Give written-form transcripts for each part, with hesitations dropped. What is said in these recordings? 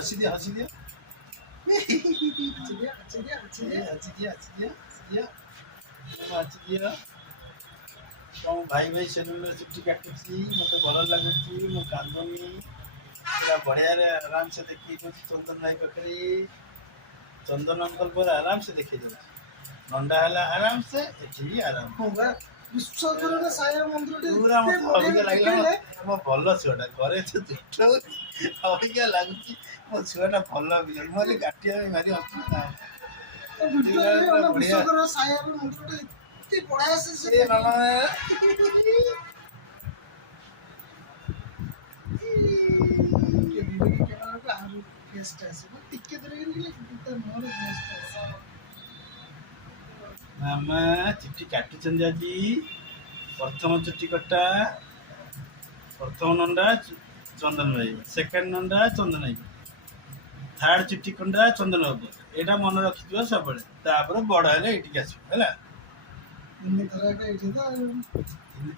हंसी दिया हंसी दिया तुम भाई भाई सेलून चुट्टी काटुची मत भल लगुच मु कांदुनी पूरा बढ़िया रे आराम से देखी चंदन भाई पाखे चंदन अंकल पर आराम से देखी दे नंदा है आराम से एठी भी आराम विश्वकर साई मंदिर पूरा मत अभिज्ञ लगला मो भल छुआटा घरे तो दुष्ट अभिज्ञ लगुच मो छुआटा भल भी मो गाटिया भारी असुविधा विश्वकर साई मंदिर इतनी बढ़िया से मामा मामा चुट्टी काटुचंदी आज प्रथम चुट्टी कटा प्रथम नंदा चंदन भाई सेकेंड नंदा चंदन भाई थर्ड चुट्टी कंडा चंदन बाबू एटा मन रखि सब बड़ है ये आसला तीन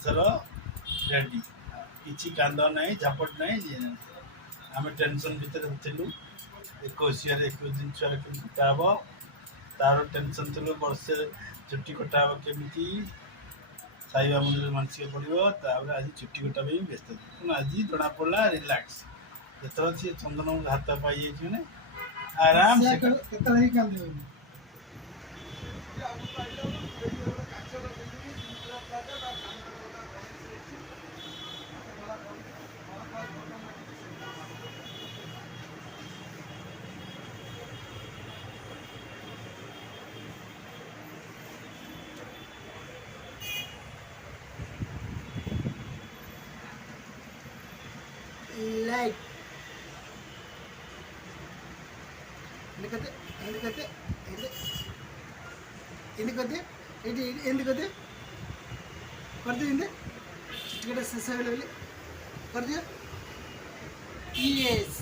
थर रेडी किसी कांद ना झापट ना आम टेंशन भितर थिलु 21 दिन छुआर के कटा हम तार टेंशन थिलु वर्षे चुट्टी कटा हम केमी साईबा मंदिर मानसिक पड़ो आज चुट्टी कटा व्यस्त आज जना पड़ा रिलैक्स जो सी चंदन हाथ पाई मैंने आराम से लाइट ఎందుకతే कर दिए टिकट शेष कर दिया यस